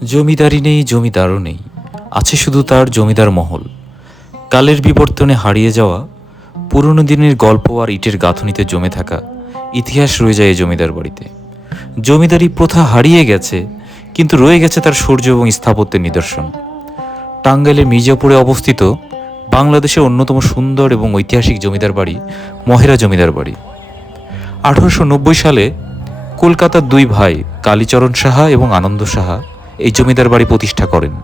জমিদারি নেই, জমিদারও নেই, আছে শুধু তার জমিদার মহল। কালের বিবর্তনে হারিয়ে যাওয়া পুরনো দিনের গল্প আর ইটের গাঁথুনিতে জমে থাকা ইতিহাস রয়ে যায় এই জমিদার বাড়িতে। জমিদারি প্রথা হারিয়ে গেছে, কিন্তু রয়ে গেছে তার শৌর্য এবং স্থাপত্যের নিদর্শন। টাঙ্গাইলের মির্জাপুরে অবস্থিত বাংলাদেশের অন্যতম সুন্দর এবং ঐতিহাসিক জমিদার বাড়ি মহেরা জমিদার বাড়ি। 1890 সালে কলকাতার দুই ভাই কালীচরণ সাহা এবং আনন্দ সাহা এই জমিদার বাড়ি প্রতিষ্ঠা করেন।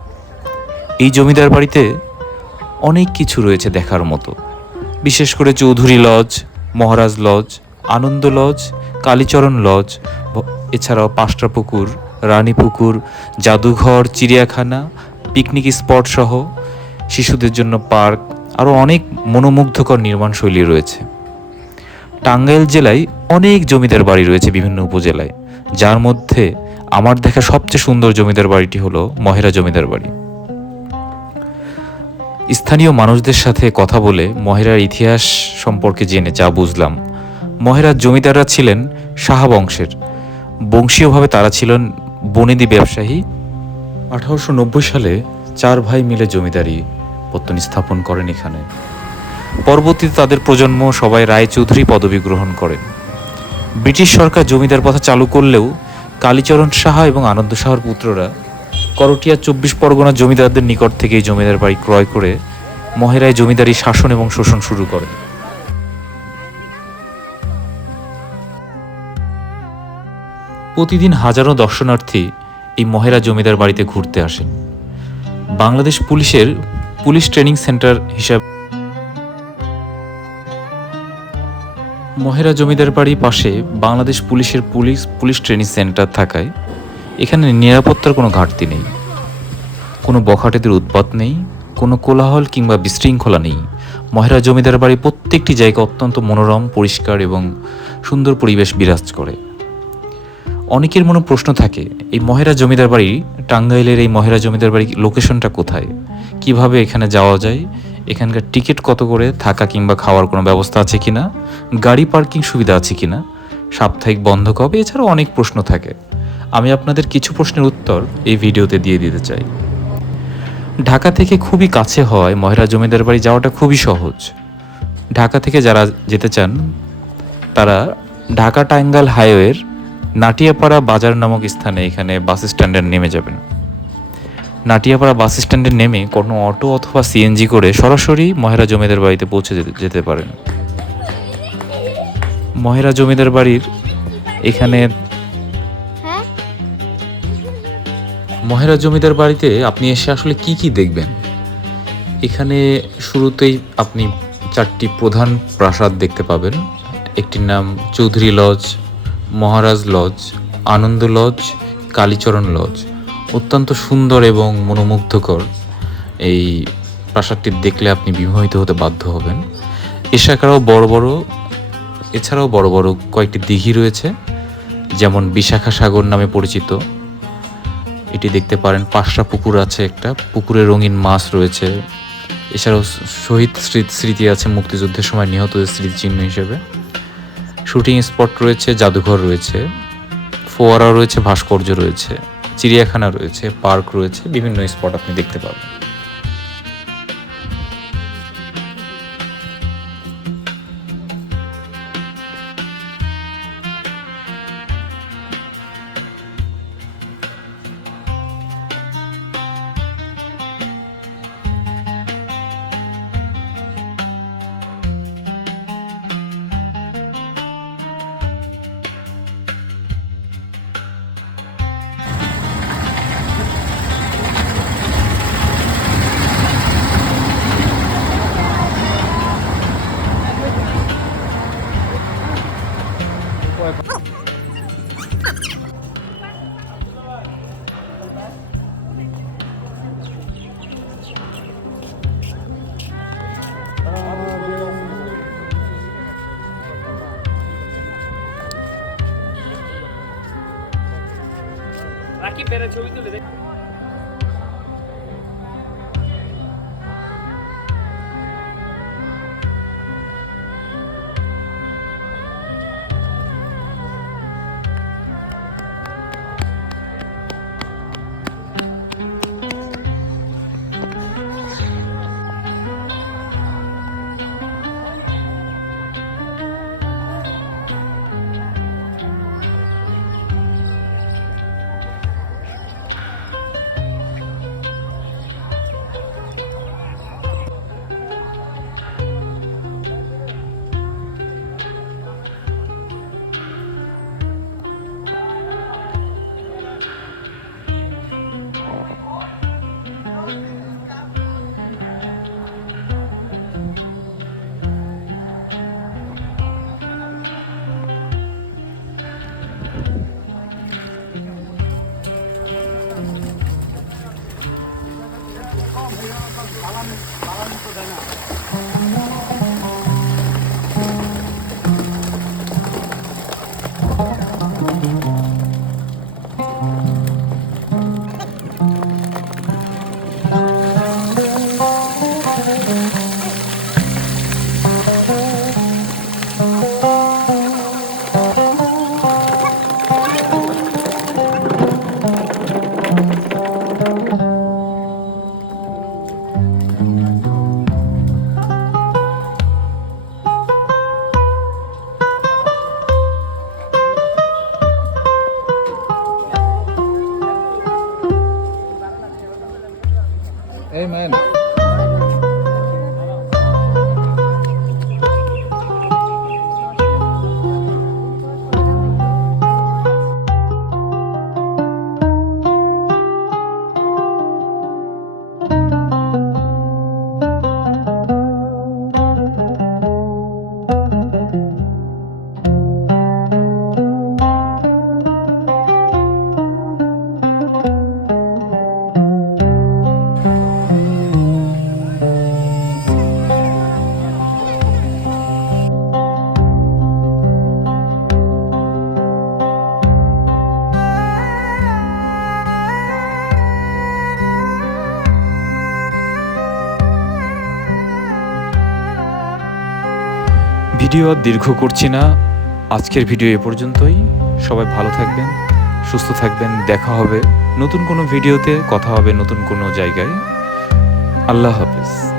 এই জমিদার বাড়িতে অনেক কিছু রয়েছে দেখার মতো, বিশেষ করে চৌধুরী লজ, মহারাজ লজ, আনন্দ লজ, কালীচরণ লজ, এছাড়াও পাঁচটা পুকুর, রানী পুকুর, জাদুঘর, চিড়িয়াখানা, পিকনিক স্পট সহ শিশুদের জন্য পার্ক, আরও অনেক মনোমুগ্ধকর নির্মাণশৈলী রয়েছে। টাঙ্গাইল জেলায় অনেক জমিদার বাড়ি রয়েছে বিভিন্ন উপজেলায়, যার মধ্যে আমার দেখা সবচেয়ে সুন্দর জমিদার বাড়িটি হলো মহেরা জমিদার বাড়ি। স্থানীয় মানুষদের সাথে কথা বলে মহেরার ইতিহাস সম্পর্কে জেনে যা বুঝলাম, মহেরার জমিদাররা ছিলেন সাহা বংশের। বংশীয়ভাবে তারা ছিলেন বনেদি ব্যবসায়ী। 1890 সালে 4 ভাই মিলে জমিদারি পত্তন স্থাপন করেন এখানে। পরবর্তীতে তাদের প্রজন্ম সবাই রায়চৌধুরী পদবি গ্রহণ করেন। ব্রিটিশ সরকার জমিদার প্রথা চালু করলেও কালীচরণ সাহা এবং আনন্দ সাহার পুত্ররা করটিয়া 24 পরগনা জমিদারদের নিকট থেকে এই জমিদার বাড়ি ক্রয় করে মহেরায় জমিদারি শাসন এবং শোষণ শুরু করেন। প্রতিদিন হাজারো দর্শনার্থী এই মহেরা জমিদার বাড়িতে ঘুরতে আসেন। বাংলাদেশ পুলিশের পুলিশ ট্রেনিং সেন্টার হিসাবে মহেরা জমিদার বাড়ির পাশে বাংলাদেশ পুলিশের পুলিশ ট্রেনিং সেন্টার থাকায় এখানে নিরাপত্তার কোনো ঘাটতি নেই, কোনো বখাটেদের উৎপাত নেই, কোনো কোলাহল কিংবা বিশৃঙ্খলা নেই। মহেরা জমিদার বাড়ি প্রত্যেকটি জায়গা অত্যন্ত মনোরম, পরিষ্কার এবং সুন্দর পরিবেশ বিরাজ করে। অনেকের মনে প্রশ্ন থাকে, এই মহেরা জমিদার বাড়ি, টাঙ্গাইলের এই মহেরা জমিদার বাড়ি লোকেশনটা কোথায়, কিভাবে এখানে যাওয়া যায়, এখানকার টিকিট কত করে, থাকা কিংবা খাওয়ার কোনো ব্যবস্থা আছে কিনা, গাড়ি পার্কিং সুবিধা আছে কিনা, সাপ্তাহিক বন্ধ কবে, এছাড়াও অনেক প্রশ্ন থাকে। আমি আপনাদের কিছু প্রশ্নের উত্তর এই ভিডিওতে দিয়ে দিতে চাই। ঢাকা থেকে খুবই কাছে হওয়ায় মহেরা জমিদার বাড়ি যাওয়াটা খুবই সহজ। ঢাকা থেকে যারা যেতে চান তারা ঢাকা টাঙ্গাইল হাইওয়ের নাটিয়াপাড়া বাজার নামক স্থানে এখানে বাস স্ট্যান্ডে নেমে যাবেন। নাটিয়াপাড়া বাস স্ট্যান্ডে নেমে কোনো অটো অথবা সিএনজি করে সরাসরি মহেরা জমিদার বাড়িতে পৌঁছে যেতে পারেন। মহেরা জমিদার বাড়ির এখানে মহেরা জমিদার বাড়িতে আপনি এসে আসলে কি কি দেখবেন? এখানে শুরুতেই আপনি 4টি প্রধান প্রাসাদ দেখতে পাবেন। একটির নাম চৌধুরী লজ, মহারাজ লজ, আনন্দ লজ, কালীচরণ লজ। অত্যন্ত সুন্দর এবং মনোমুগ্ধকর এই প্রাসাদটি দেখলে আপনি বিমোহিত হতে বাধ্য হবেন। এছাড়াও বড় বড় কয়েকটি দিঘি রয়েছে, যেমন বিশাখা সাগর নামে পরিচিত, এটি দেখতে পারেন। পাঁচটা পুকুর আছে, একটা পুকুরে রঙিন মাছ রয়েছে। এছাড়াও শহীদ স্মৃতি আছে, মুক্তিযুদ্ধের সময় নিহতদের স্মৃতিচিহ্ন হিসেবে। শুটিং স্পট রয়েছে, জাদুঘর রয়েছে, ফোয়ারা রয়েছে, ভাস্কর্য রয়েছে, চিড়িয়াখানা রয়েছে, পার্ক রয়েছে, বিভিন্ন স্পট আপনি দেখতে পাবেন। রাকিব বেড়ে ছবি তুলে দেখ। Amen. ভিডিও আর দীর্ঘ করছি না, আজকের ভিডিও এ পর্যন্তই। সবাই ভালো থাকবেন, সুস্থ থাকবেন। দেখা হবে নতুন কোনো ভিডিওতে, কথা হবে নতুন কোনো জায়গায়। আল্লাহ হাফেজ।